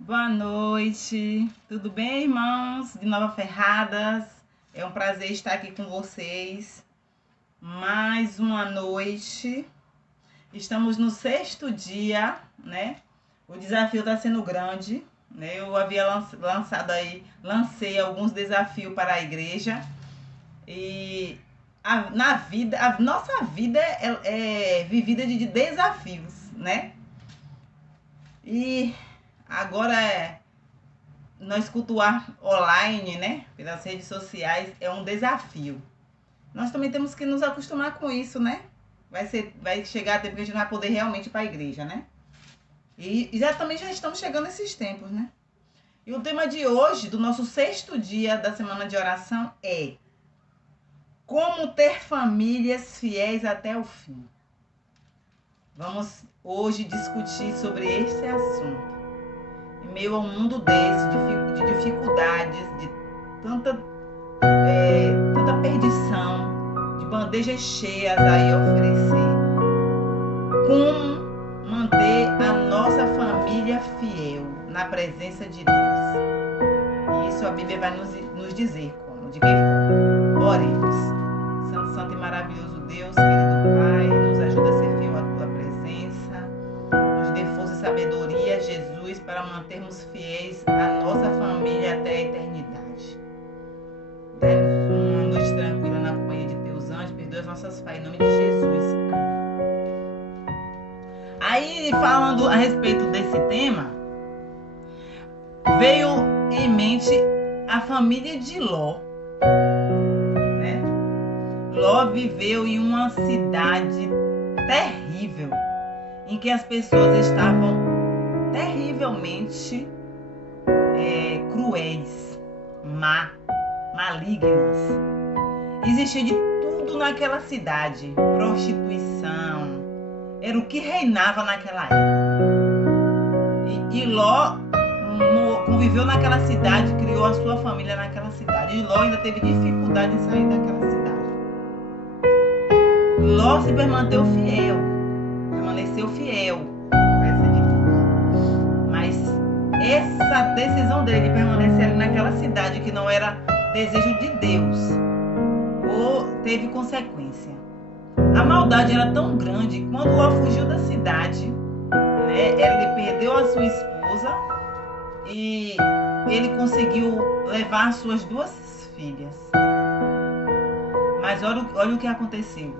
Boa noite, tudo bem, irmãos? De Nova Ferradas, é um prazer estar aqui com vocês. Mais uma noite, estamos no 6º dia, né? O desafio está sendo grande, né? Eu havia lancei alguns desafios para a igreja e a nossa vida é vivida de desafios, né? E agora nós cultuar online, né, pelas redes sociais, é um desafio. Nós também temos que nos acostumar com isso, né? Vai chegar a tempo que a gente não vai poder realmente ir para a igreja, né? E também já estamos chegando nesses tempos, né? E o tema de hoje, do nosso 6º dia da semana de oração, é como ter famílias fiéis até o fim. Vamos hoje discutir sobre este assunto. Em meio a um mundo desse, de dificuldades, de tanta perdição, de bandejas cheias aí a oferecer, como manter a nossa família fiel na presença de Deus. E isso a Bíblia vai nos dizer como, de que forma. Oremos. Santo, santo e maravilhoso Deus, querido Pai, nos ajuda a ser fiel à tua presença, nos dê força e sabedoria, Jesus, para mantermos fiéis a nossa família até a eternidade. Dê-nos uma noite tranquila na companhia de teus anjos, perdoa as nossas falhas, em nome de Jesus. Aí, falando a respeito desse tema, veio em mente a família de Ló, né? Ló viveu em uma cidade terrível, em que as pessoas estavam terrivelmente cruéis, malignas. Existia de tudo naquela cidade, prostituição, era o que reinava naquela época. E Ló conviveu naquela cidade, criou a sua família naquela cidade. E Ló ainda teve dificuldade em sair daquela cidade. Ló se permaneceu fiel, mas essa decisão dele de permanecer ali naquela cidade que não era desejo de Deus, teve consequência. A maldade era tão grande que quando Ló fugiu da cidade, né, ele perdeu a sua esposa e ele conseguiu levar suas 2 filhas. Mas olha o que aconteceu.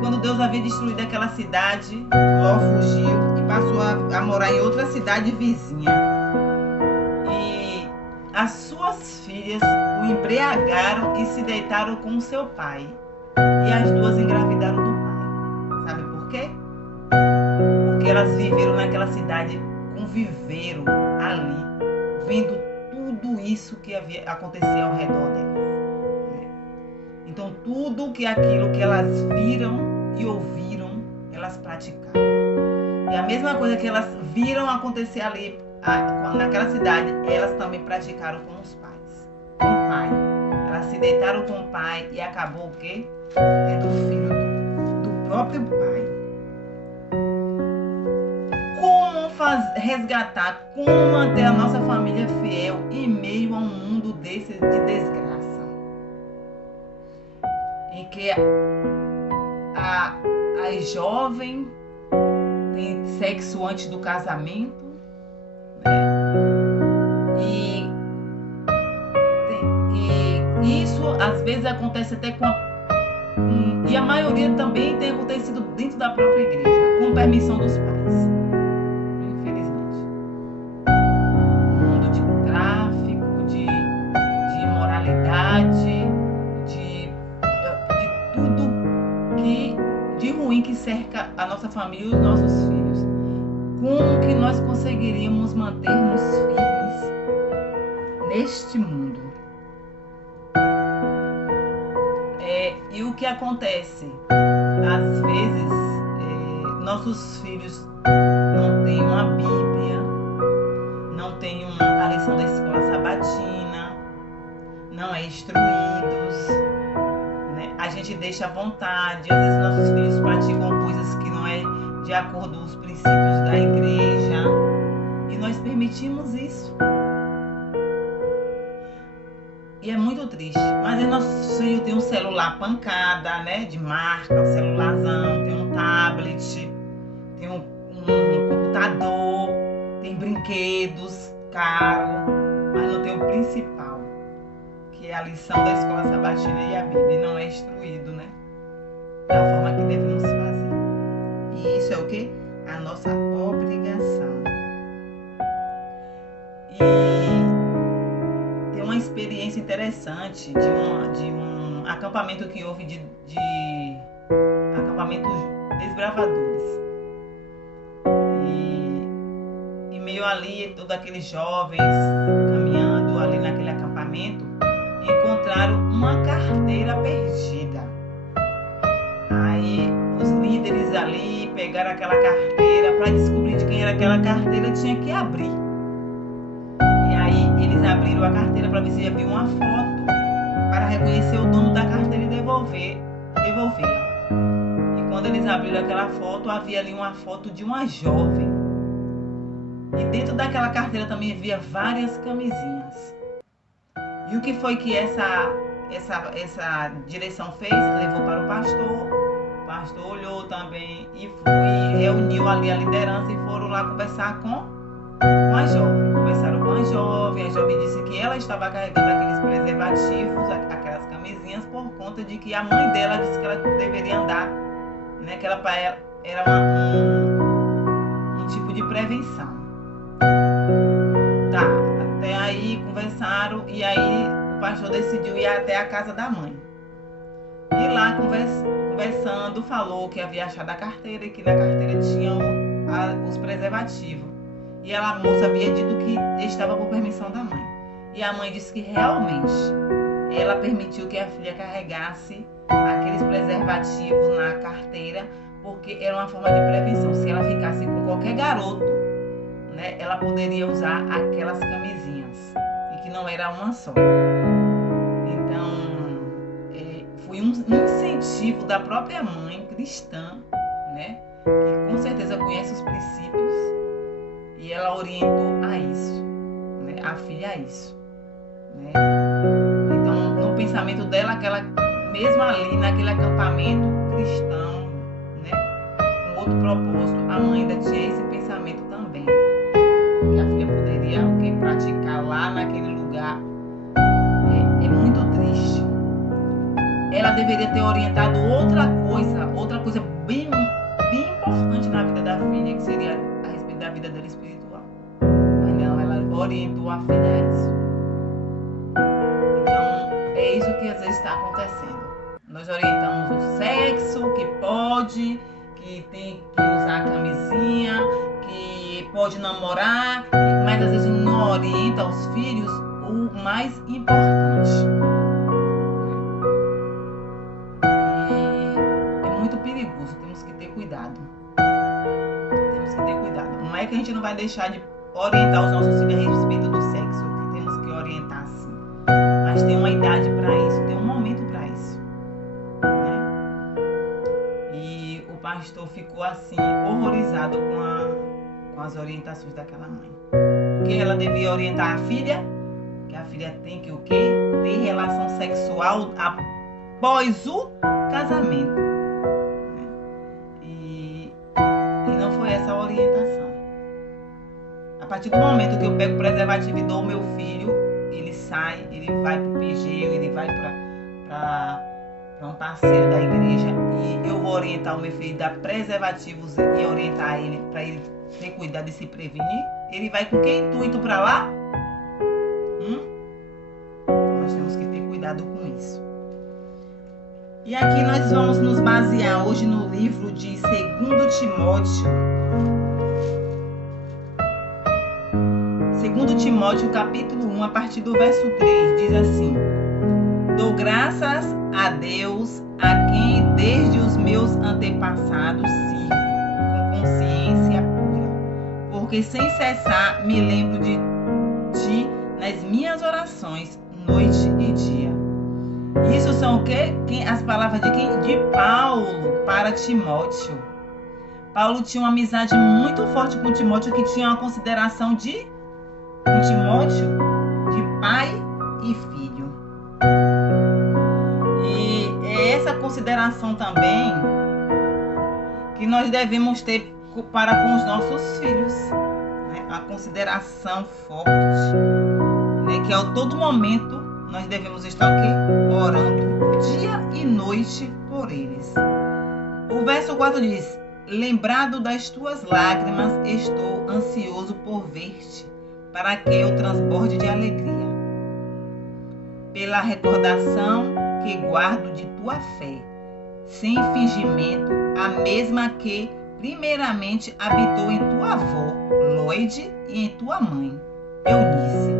Quando Deus havia destruído aquela cidade, Ló fugiu e passou a morar em outra cidade vizinha. E as suas filhas o embriagaram e se deitaram com o seu pai. E as 2 engravidaram do pai. Sabe por quê? Porque elas viveram naquela cidade, conviveram ali, vendo tudo isso que acontecia ao redor delas. Então, tudo aquilo que elas viram e ouviram, elas praticaram. E a mesma coisa que elas viram acontecer ali, naquela cidade, elas também praticaram com os pais. Com o pai. Elas se deitaram com o pai e acabou o quê? Tendo o filho do próprio pai. Como resgatar, como manter a nossa família fiel em meio a um mundo desse de desgraça? Em que a jovem tem sexo antes do casamento, né? E isso às vezes acontece até e a maioria também tem acontecido dentro da própria igreja, com permissão dos pais. Infelizmente. Um mundo de tráfico, de imoralidade, de tudo de ruim que cerca a nossa família e os nossos filhos. Como que nós conseguiríamos manter-nos firmes neste mundo? E o que acontece? Às vezes, nossos filhos não têm uma Bíblia, não têm a lição da escola sabatina, não é instruídos, né? A gente deixa à vontade, às vezes nossos filhos praticam coisas que não é de acordo com os princípios da igreja. muito triste. Mas aí nosso filho tem um celular pancada, né? De marca, um celularzão, tem um tablet, tem um computador, tem brinquedos caros, mas não tem o principal, que é a lição da escola sabatina e a Bíblia. E não é instruído, né? Da forma que devemos fazer. E isso é o quê? A nossa obrigação. E tem uma experiência interessante de um acampamento que houve de acampamento desbravadores. E meio ali, todos aqueles jovens caminhando ali naquele acampamento, encontraram uma carteira perdida. Aí os líderes ali pegaram aquela carteira. Para descobrir de quem era aquela carteira, tinha que abrir. E aí eles abriram a carteira para ver se havia uma foto, para reconhecer o dono da carteira e devolvê-la. E quando eles abriram aquela foto, havia ali uma foto de uma jovem. E dentro daquela carteira também havia várias camisinhas. E o que foi que essa direção fez? Levou para o pastor. O pastor olhou também e reuniu ali a liderança e foram lá conversar com a jovem. Conversaram com a jovem disse que ela estava carregando aqueles preservativos, aquelas camisinhas, por conta de que a mãe dela disse que ela deveria andar, né? Que ela era um tipo de prevenção. Tá, até aí conversaram e aí o pastor decidiu ir até a casa da mãe. E lá conversando, falou que havia achado a carteira e que na carteira tinham os preservativos. E a moça havia dito que estava por permissão da mãe. E a mãe disse que realmente ela permitiu que a filha carregasse aqueles preservativos na carteira, porque era uma forma de prevenção. Se ela ficasse com qualquer garoto, né, ela poderia usar aquelas camisinhas. E que não era uma só. Então, foi um incentivo da própria mãe cristã, né, que com certeza conhece os princípios, e ela orientou a isso, né, a filha a isso, né. Então, no pensamento dela, aquela, mesmo ali naquele acampamento cristão, né, com outro propósito, a mãe ainda tinha esse pensamento também, que a filha poderia praticar lá naquele lugar. É muito triste. Ela deveria ter orientado outra coisa bem importante na vida da filha, que seria a respeito da vida dela espiritual. Mas não, ela orientou a filha a isso. Então, é isso que às vezes está acontecendo. Nós orientamos o sexo, que pode, que tem que usar camisinha, que pode namorar, mas às vezes não orienta aos filhos o mais importante. Muito perigoso, temos que ter cuidado. Não é que a gente não vai deixar de orientar os nossos filhos a respeito do sexo, que temos que orientar sim. Mas tem uma idade para isso, tem um momento para isso, né? E o pastor ficou assim, horrorizado com as orientações daquela mãe. Porque ela devia orientar a filha, que a filha tem que o quê? Ter relação sexual após o casamento. Não foi essa a orientação. A partir do momento que eu pego o preservativo e dou ao meu filho, ele sai, ele vai para o PG, ele vai para um parceiro da igreja, e eu vou orientar o meu filho a dar preservativos e orientar ele para ele ter cuidado de se prevenir. Ele vai com que intuito para lá? Então nós temos que ter cuidado com isso. E aqui nós vamos nos basear hoje no livro de 2 Timóteo. 2 Timóteo, capítulo 1, a partir do verso 3, diz assim: Dou graças a Deus, a quem desde os meus antepassados sirvo, com consciência pura, porque sem cessar me lembro de ti nas minhas orações, noite e dia. Isso são o quê? As palavras de quem? De Paulo para Timóteo. Paulo tinha uma amizade muito forte com Timóteo, que tinha uma consideração com Timóteo de pai e filho. consideração também que nós devemos ter para com os nossos filhos, né? A consideração forte, né? Que a todo momento nós devemos estar o quê? Orando dia e noite por eles. O verso 4 diz: lembrado das tuas lágrimas, estou ansioso por ver-te, para que eu transborde de alegria. Pela recordação que guardo de tua fé, sem fingimento, a mesma que primeiramente habitou em tua avó, Loide, e em tua mãe, Eunice.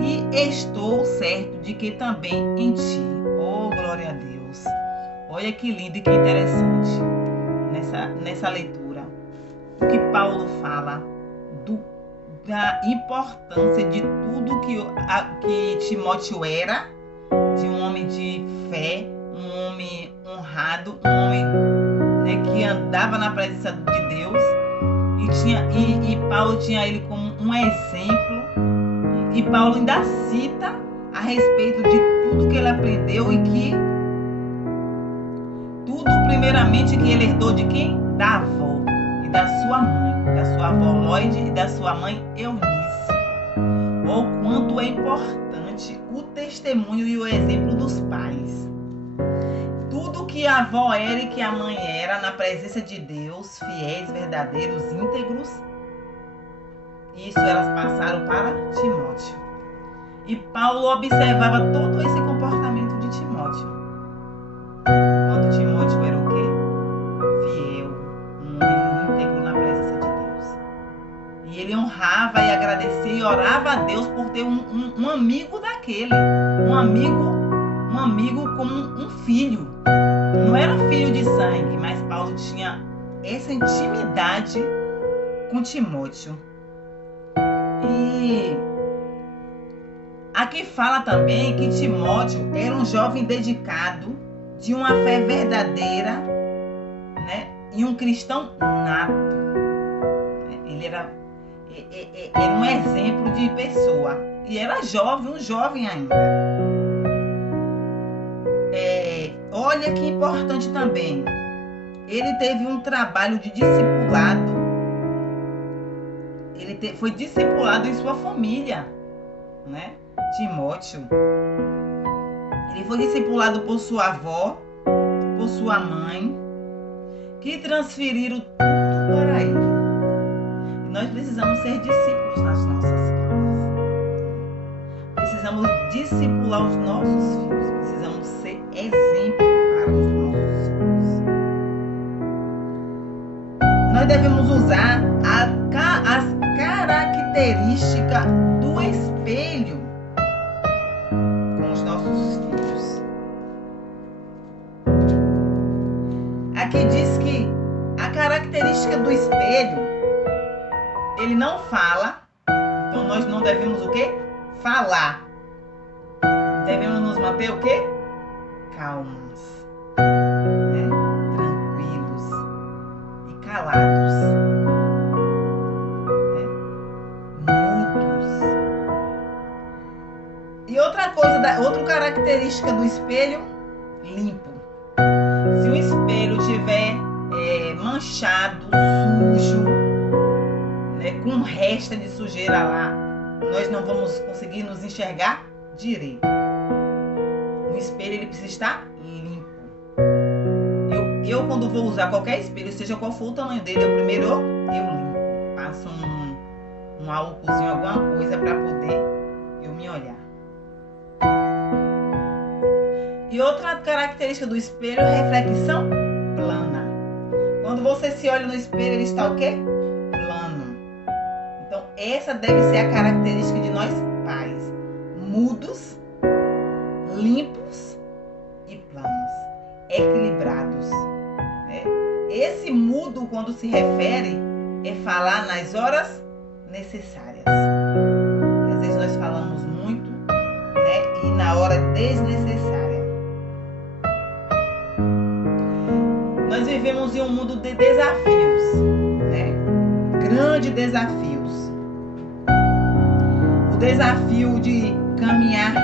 E estou certo de que também em ti. Oh, glória a Deus! Olha que lindo e que interessante nessa leitura. O que Paulo fala da importância de tudo que Timóteo era, de um homem de fé, um homem honrado, um homem, né, que andava na presença de Deus, e Paulo tinha ele como um exemplo, e Paulo ainda cita a respeito de tudo que ele aprendeu e que tudo primeiramente que ele herdou de quem? Da avó e da sua mãe, da sua avó Loide e da sua mãe Eunice. O quanto é importante o testemunho e o exemplo dos pais. Tudo que a avó era e que a mãe era na presença de Deus, fiéis, verdadeiros, íntegros, isso elas passaram para Timóteo. E Paulo observava todo esse comportamento de Timóteo. Quando Timóteo era o quê? Fiel, um homem íntegro na presença de Deus. E ele honrava e agradecia e orava a Deus por ter um amigo daquele. Um amigo como um filho. Não era filho de sangue, mas Paulo tinha essa intimidade com Timóteo. E aqui fala também que Timóteo era um jovem dedicado, de uma fé verdadeira, né? E um cristão nato. Ele era um exemplo de pessoa. E era jovem, um jovem ainda. Olha que importante também. Ele teve um trabalho de discipulado. Ele foi discipulado em sua família, né? Timóteo. Ele foi discipulado por sua avó, por sua mãe, que transferiram tudo para ele. E nós precisamos ser discípulos nas nossas casas. Precisamos discipular os nossos filhos. Precisamos ser exemplo para os nossos filhos. Nós devemos usar as características do espelho com os nossos filhos. Aqui diz que a característica do espelho, ele não fala, então nós não devemos o quê? Falar. Devemos nos manter o quê? Calmos, né? Tranquilos e calados, né? Mudos. E outra coisa, outra característica do espelho, limpo. Se o espelho tiver manchado, sujo, né, com resta de sujeira lá, nós não vamos conseguir nos enxergar direito. O espelho, ele precisa estar limpo. Eu quando vou usar qualquer espelho, seja qual for o tamanho dele, eu limpo. Passo um álcoolzinho, alguma coisa para poder eu me olhar. E outra característica do espelho é reflexão plana. Quando você se olha no espelho, ele está o quê? Plano. Então, essa deve ser a característica de nós pais. Mudos, limpos e planos. Equilibrados. Né? Esse mudo, quando se refere, é falar nas horas necessárias. Às vezes nós falamos muito, né? E na hora desnecessária. Nós vivemos em um mundo de desafios, né? Grandes desafios. O desafio de caminhar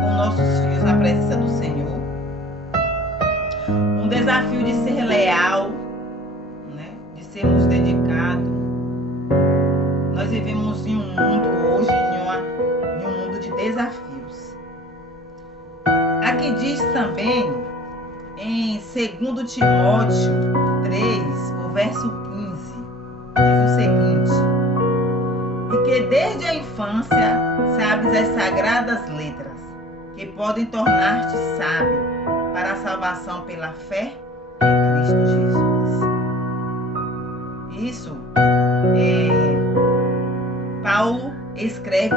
com nossos filhos na presença do Senhor. O um desafio de ser leal, né? De sermos dedicados. Nós vivemos em um mundo hoje, em um mundo de desafios. Aqui diz também, em 2 Timóteo 3, o verso 15, diz o seguinte: e que desde a infância sabes as sagradas letras, que podem tornar-te sábio para a salvação pela fé em Cristo Jesus. Isso Paulo escreve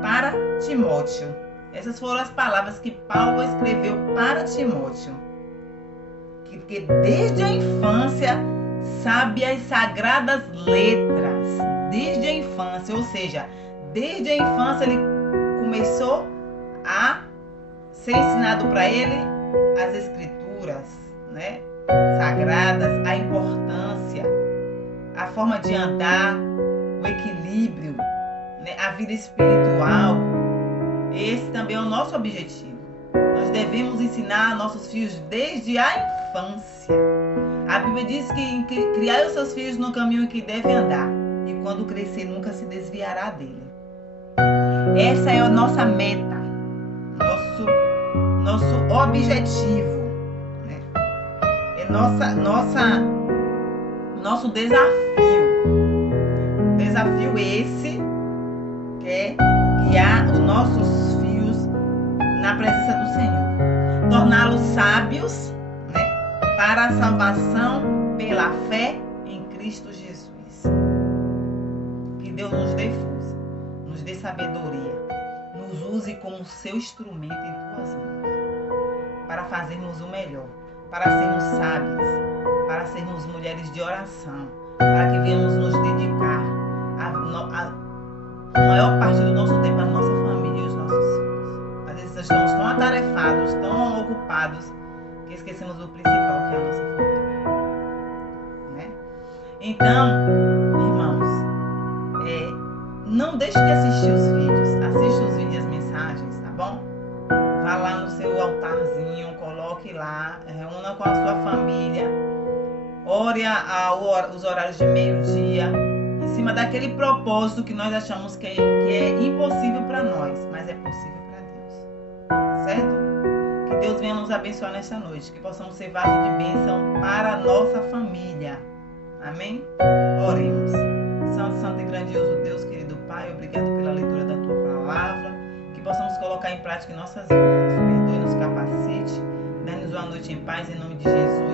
para Timóteo. Essas foram as palavras que Paulo escreveu para Timóteo. Que desde a infância sabe as sagradas letras. Desde a infância, ou seja, desde a infância ele começou a ser ensinado para ele as escrituras, né, sagradas, a importância, a forma de andar, o equilíbrio, né, a vida espiritual. Esse também é o nosso objetivo. Nós devemos ensinar nossos filhos desde a infância. A Bíblia diz que criai os seus filhos no caminho que devem andar, e quando crescer nunca se desviará dele. Essa é a nossa meta, nosso objetivo, né? É nosso desafio. Desafio esse que é guiar os nossos filhos na presença do Senhor, torná-los sábios, né, para a salvação pela fé em Cristo Jesus. Que Deus nos dê força, nos dê sabedoria, nos use como seu instrumento em tuas mãos, para fazermos o melhor, para sermos sábios, para sermos mulheres de oração, para que venhamos nos dedicar a maior parte do nosso tempo à nossa família e aos nossos filhos. Às vezes nós estamos tão atarefados, tão ocupados, que esquecemos do principal, que é a nossa família, né? Então, irmãos, não deixe de assistir os vídeos. Assista os vídeos e as mensagens, tá bom? Vá lá no seu altarzinho, coloque lá, reúna com a sua família, ore os horários de meio-dia, em cima daquele propósito que nós achamos que é impossível para nós, mas é possível para Deus, certo? Que Deus venha nos abençoar nesta noite, que possamos ser vaso de bênção para a nossa família, amém? Oremos. Santo e grandioso Deus, querido Pai, obrigado pela leitura da Tua palavra, que possamos colocar em prática em nossas vidas. Perdoe, nos capacite, dê-nos uma noite em paz, em nome de Jesus.